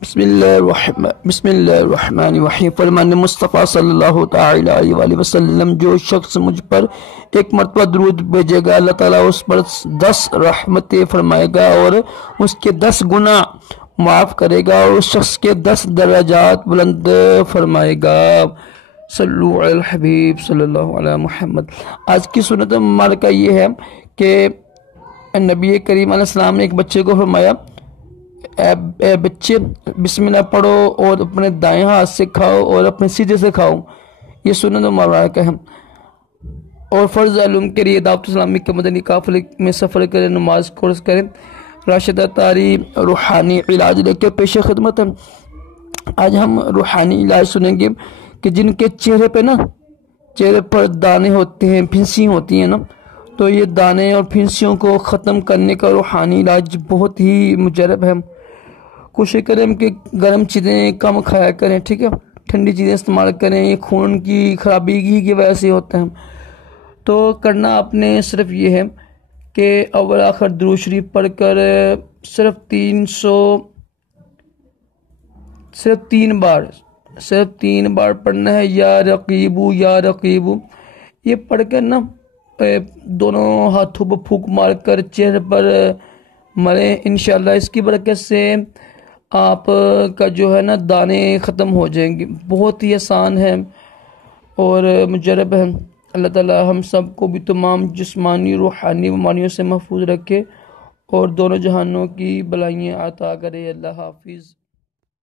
بسم اللہ الرحمن الرحیم۔ فرمان مصطفیٰ صلی اللہ تعالی علیہ وسلم، جو شخص مجھ پر ایک مرتبہ درود بھیجے گا، اللہ تعالیٰ اس پر 10 رحمتیں فرمائے گا اور اس کے 10 گناہ معاف کرے گا اور اس شخص کے 10 درجات بلند فرمائے گا۔ صلو علی الحبیب صلی اللہ علیہ محمد۔ آج کی سنت مبارکہ یہ ہے کہ نبی کریم علیہ السلام نے ایک بچے کو فرمایا، اے بچے بسم اللہ پڑھو اور اپنے دائیں ہاتھ سے کھاؤ اور اپنے سیدھے سے کھاؤ۔ یہ سنت مبارکہ ہے۔ اور فرض علوم کے لیے دعوت اسلامی کے مدنی قافلے میں سفر کریں، نماز کورس کریں، راشدہ طاری روحانی علاج لے کے پیش خدمت ہے۔ آج ہم روحانی علاج سنیں گے کہ جن کے چہرے پر دانے ہوتے ہیں، پھنسی ہوتی ہیں نا، تو یہ دانے اور پھنسیوں کو ختم کرنے کا روحانی علاج بہت ہی مجرب ہے۔ کوشش کریں کہ گرم چیزیں کم کھایا کریں، ٹھیک ہے، ٹھنڈی چیزیں استعمال کریں، یہ خون کی خرابی کی وجہ سے ہوتا ہے۔ تو کرنا آپ نے صرف یہ ہے کہ اول آخر درود شریف پڑھ کر صرف 3 بار پڑھنا ہے، یا رقیبو یا رقیبو، یہ پڑھ کر نا دونوں ہاتھوں پر پھونک مار کر چہرے پر مریں، انشاءاللہ اس کی برکت سے آپ کا جو ہے نا دانے ختم ہو جائیں گے۔ بہت ہی آسان ہے اور مجرب ہے۔ اللہ تعالی ہم سب کو بھی تمام جسمانی روحانی بیماریوں سے محفوظ رکھے اور دونوں جہانوں کی بلائیاں عطا کرے۔ اللہ حافظ۔